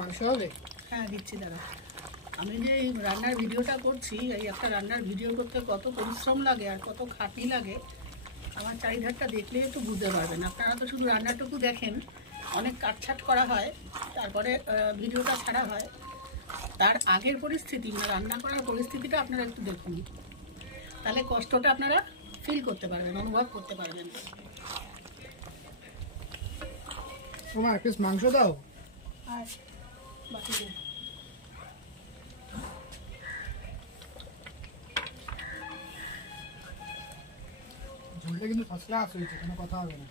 মাংস হবে? হ্যাঁ দিচ্ছি দাদা। আমি যে এই রান্নার ভিডিওটা করছি, এই একটা রান্নার ভিডিও করতে কত পরিশ্রম লাগে আর কত খাটনি লাগে আমার চারিধারটা দেখলে একটু বুঝতে পারবেন। আপনারা তো শুধু রান্নাটুকু দেখেন, অনেক কাটছাট করা হয়, তারপরে ভিডিওটা ছাড়া হয়। তার আগের পরিস্থিতি মানে রান্না করার পরিস্থিতিটা আপনারা একটু দেখুন, তাহলে কষ্টটা আপনারা ফিল করতে পারবেন, অনুভব করতে পারবেন। তোমার এক পিস মাংস দাও। আর বাকি দিন ঝোলটা কিন্তু ফার্স্ট ক্লাস হয়েছে, কোনো কথা হবে না।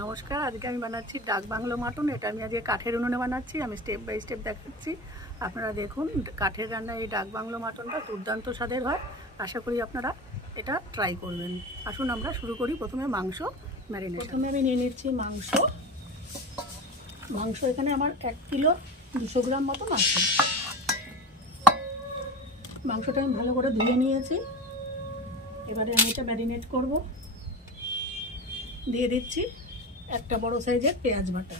নমস্কার, আজকে আমি বানাচ্ছি ডাক বাংলো মাটন। এটা আমি আজকে কাঠের উনুনে বানাচ্ছি। আমি স্টেপ বাই স্টেপ দেখাচ্ছি, আপনারা দেখুন। কাঠের রান্না এই ডাক বাংলো মাটনটা দুর্দান্ত স্বাদের হয়। আশা করি আপনারা এটা ট্রাই করবেন। আসুন আমরা শুরু করি। প্রথমে মাংস ম্যারিনেট। প্রথমে আমি নিয়ে নিচ্ছি মাংস এখানে আমার 1 কিলো 200 গ্রাম মতন আছে। মাংসটা আমি ভালো করে ধুয়ে নিয়েছি। এবারে আমি এটা ম্যারিনেট করব। দিয়ে দিচ্ছি একটা বড় সাইজের পেঁয়াজ বাটা,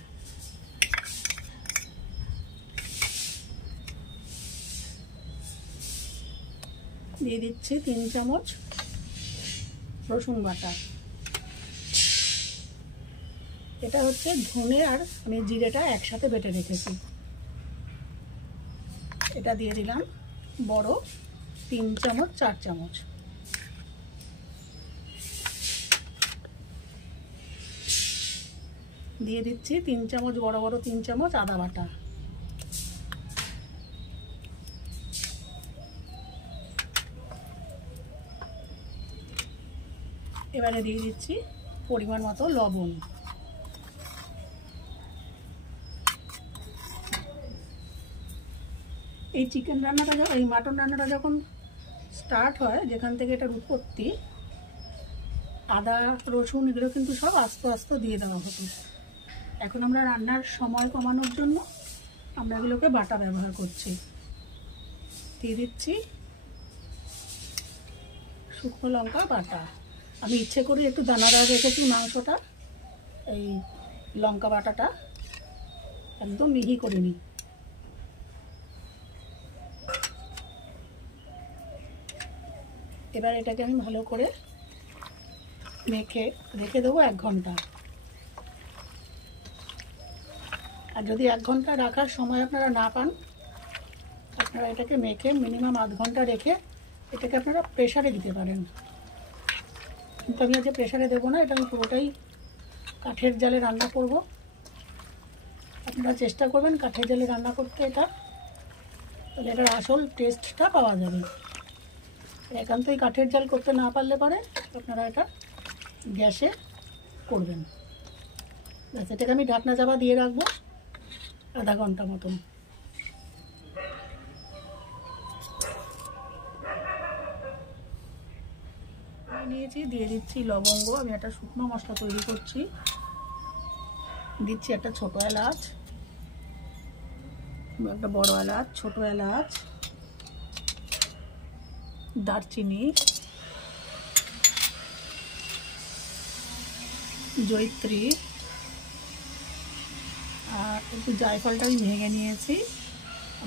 দিয়ে দিচ্ছি 3 চামচ রসুন বাটা। এটা হচ্ছে ধনে আর আমি জিরেটা একসাথে বেটে রেখেছি। এটা দিয়ে দিলাম বড় 3 চামচ 4 চামচ। দিয়ে দিচ্ছি 3 চামচ বড় 3 চামচ আদা বাটা। এবারে দিয়ে দিচ্ছি পরিমাণ মতো লবণ। এই চিকেন রান্নাটা এই মাটন রান্নাটা যখন স্টার্ট হয়, যেখান থেকে এটার উৎপত্তি, আদা রসুন এগুলো কিন্তু সব আস্তে আস্তে দিয়ে দেওয়া হতো। এখন আমরা রান্নার সময় কমানোর জন্য আমরা এগুলোকে বাটা ব্যবহার করছি। দিয়ে দিচ্ছি শুকনো লঙ্কা বাটা। আমি ইচ্ছে করে একটু দানাদার রেখেছি মাংসটা, এই লঙ্কা বাটাটা একদম মিহি করিনি। এবার এটাকে আমি ভালো করে মেখে রেখে দেবো 1 ঘন্টা। আর যদি 1 ঘন্টা রাখার সময় আপনারা না পান, আপনারা এটাকে মেখে মিনিমাম আধ ঘন্টা রেখে এটাকে আপনারা প্রেসারে দিতে পারেন। কিন্তু আমি আজকে প্রেসারে দেবো না, এটা আমি পুরোটাই কাঠের জালে রান্না করব। আপনারা চেষ্টা করবেন কাঠের জালে রান্না করতে, এটা তাহলে এটার আসল টেস্টটা পাওয়া যাবে। একান্তই কাঠের জাল করতে না পারলে পারে আপনারা এটা গ্যাসে করবেন। ব্যাস, এটাকে আমি ঢাকনা চাপা দিয়ে রাখবো আধা ঘন্টা মতন। নিয়েছি, দিয়ে দিচ্ছি লবঙ্গ। আমি একটা শুকনো মশলা তৈরি করছি। দিচ্ছি একটা ছোট এলাচ, একটা বড় এলাচ, ছোট এলাচ, দারচিনি, জয়িত্রী, আর একটু জায়ফলটা আমি ভেঙে নিয়েছি।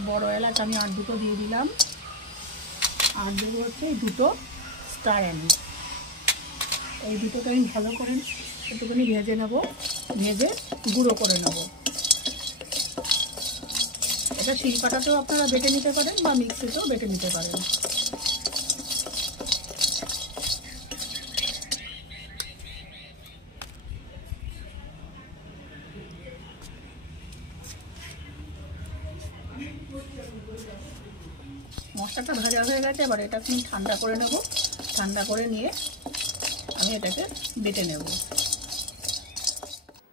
বড় এলাচ আমি আর 2টো দিয়ে দিলাম। আর দেবো হচ্ছে এই 2টো স্টার এলাচ। এই 2টোকে আমি ভালো করে একটুখানি ভেজে নেব, ভেজে গুঁড়ো করে নেব। এটা শিলপাটাতেও আপনারা বেটে নিতে পারেন বা মিক্সিতেও বেটে নিতে পারেন। মশলাটা ভাজা হয়ে গেছে, এবার এটা আমি ঠান্ডা করে নেব। ঠান্ডা করে নিয়ে আমি এটাকে বেটে নেব।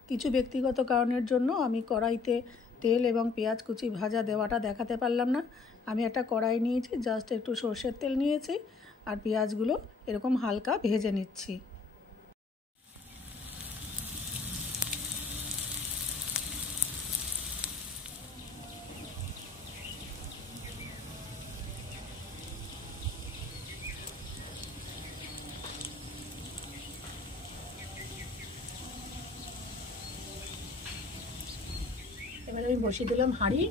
কিছু ব্যক্তিগত কারণের জন্য আমি কড়াইতে তেল এবং পেঁয়াজ কুচি ভাজা দেওয়াটা দেখাতে পারলাম না। আমি একটা কড়াই নিয়েছি, জাস্ট একটু সর্ষের তেল নিয়েছি আর পেঁয়াজগুলো এরকম হালকা ভেজে নিচ্ছি। এবার আমি বসিয়ে দিলাম হাঁড়ি।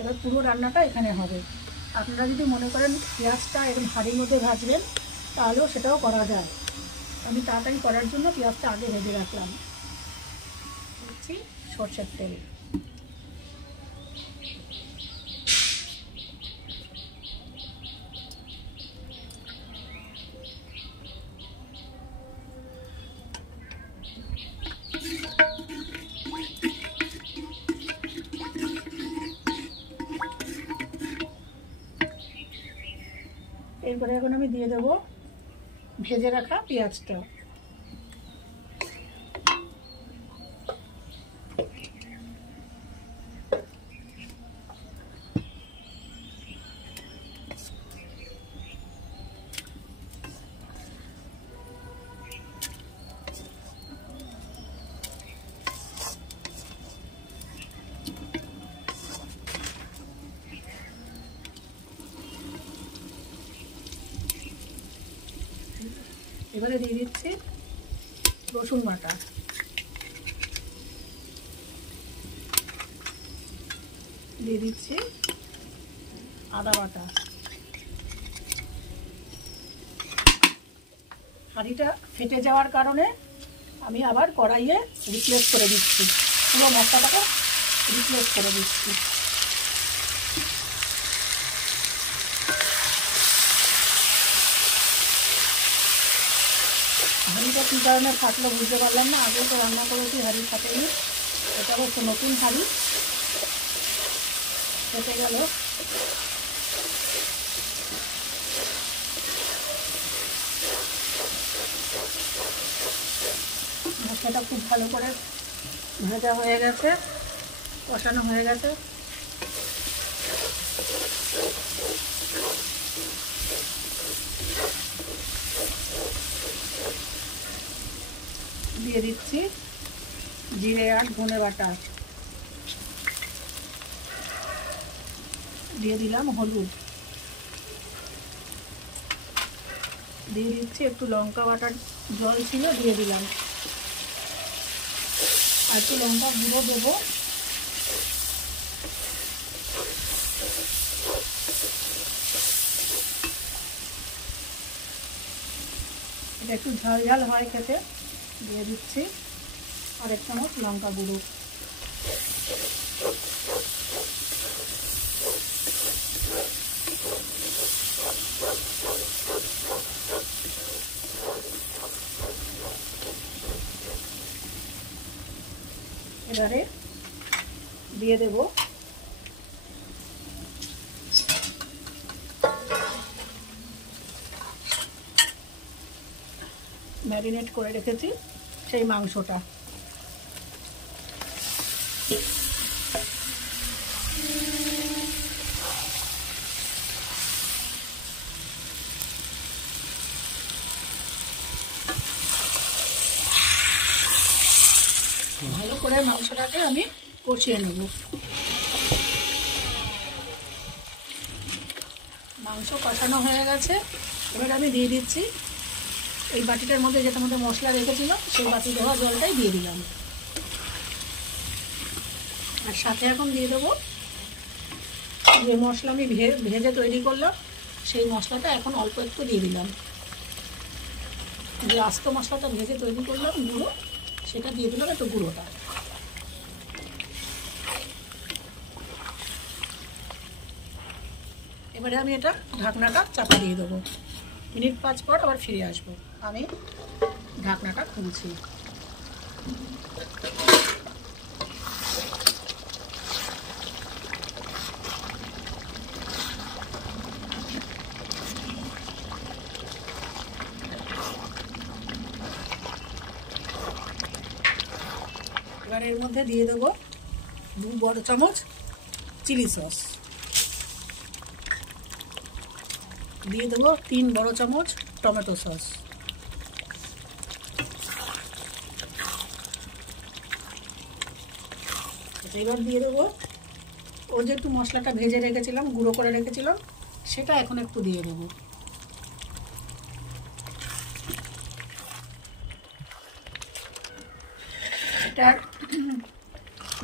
এবার পুরো রান্নাটা এখানে হবে। আপনারা যদি মনে করেন পেঁয়াজটা এরকম হাঁড়ির মধ্যে ভাজবেন তাহলেও সেটাও করা যায়। আমি তাড়াতাড়ি করার জন্য পেঁয়াজটা আগে ভেজে রাখলাম। দিচ্ছি সরষের তেল। এরপরে এখন আমি দিয়ে দেবো ভেজে রাখা পেঁয়াজটা। এবারে দিয়ে দিচ্ছি রসুন বাটা, দিয়ে দিচ্ছি আদা বাটা। হাঁড়িটা ফেটে যাওয়ার কারণে আমি আবার কড়াইয়ে রিপ্লেস করে দিচ্ছি, পুরো মশলাটাকে রিপ্লেস করে দিচ্ছি। হাঁড়িটা কী কারণে ফাটলো বুঝতে পারলাম না, আগে তো রান্না করেছি হাঁড়ি ফাটেনি, এটা অবশ্য নতুন হাঁড়ি, ফেটে গেল। মশলাটা খুব ভালো করে ভাজা হয়ে গেছে, কষানো হয়ে গেছে। দিয়ে দিচ্ছি জিরে আর ধনে বাটা, দিয়ে দিলাম হলুদ, দিয়ে দিচ্ছি একটু লঙ্কা বাটার জল ছিল দিয়ে দিলাম, আর একটু লঙ্কা গুঁড়ো দেবো। এটা একটু ঝাল ঝাল হয় খেতে, দিয়ে দিচ্ছি আর এক চামচ লঙ্কা গুঁড়ো। এবারে দিয়ে দেব ম্যারিনেট করে রেখেছি সেই মাংসটা। ভালো করে মাংসটাকে আমি কষিয়ে নেব। মাংস কষানো হয়ে গেছে, এবার আমি দিয়ে দিচ্ছি এই বাটিটার মধ্যে যেটার মধ্যে মশলা রেখেছিল সেই বাটি ধোয়া জলটাই দিয়ে দিলাম। আর সাথে এখন দিয়ে দেবো যে মশলা আমি ভেজে তৈরি করলাম সেই মশলাটা এখন অল্প একটু দিয়ে দিলাম। যে আস্ত মশলাটা ভেজে তৈরি করলাম গুঁড়ো, সেটা দিয়ে দিলাম একটু গুঁড়োটা। এবারে আমি এটা ঢাকনাটা চাপা দিয়ে দেবো, মিনিট 5 পর আবার ফিরে আসবো। আমি ঢাকনাটা খুলছি। এবার এর মধ্যে দিয়ে দেবো 2 বড় চামচ চিলি সস, দিয়ে দেবো 3 বড় চামচ টমেটো সস, এবার দিয়ে দেবো ও যে একটু মশলাটা ভেজে রেখেছিলাম, গুঁড়ো করে রেখেছিলাম, সেটা এখন একটু দিয়ে দেবো। এটা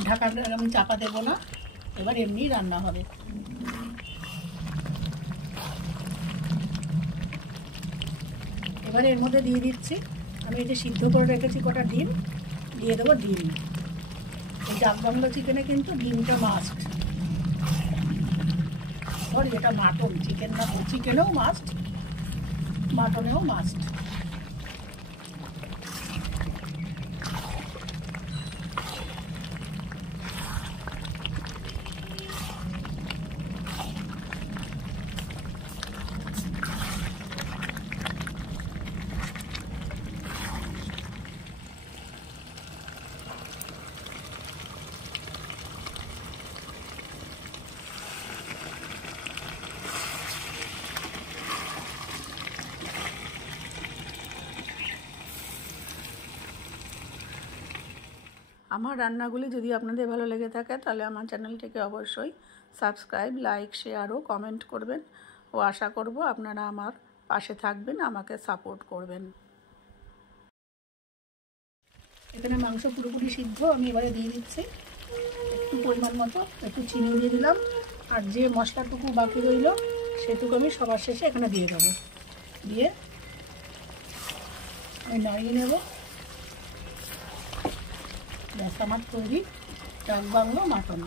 ঢাকা আমি চাপা দেবো না, এবার এমনি রান্না হবে। এবার এর মধ্যে দিয়ে দিচ্ছি আমি এই যে সিদ্ধ করে রেখেছি কটা ডিম, দিয়ে দেবো ডিম। এই ডাক বাংলো চিকেনে কিন্তু ডিমটা মাস্ট। সরি, এটা মাটন, চিকেন না, চিকেনেও মাস্ট, মাটনেও মাস্ট। আমার রান্নাগুলি যদি আপনাদের ভালো লেগে থাকে তাহলে আমার চ্যানেলটিকে অবশ্যই সাবস্ক্রাইব, লাইক, শেয়ার ও কমেন্ট করবেন ও আশা করব আপনারা আমার পাশে থাকবেন, আমাকে সাপোর্ট করবেন। এখানে মাংস পুরোপুরি সিদ্ধ, আমি এবারে দিয়ে দিচ্ছি একটু পরিমাণ মতো একটু চিনি দিয়ে দিলাম, আর যে মশলাটুকু বাকি রইল সেটুকু আমি সবার শেষে এখানে দিয়ে দেবো। দিয়ে আমি নাড়িয়ে নেব। ব্যাস আমার তৈরি ডাক বাংলো মাটন।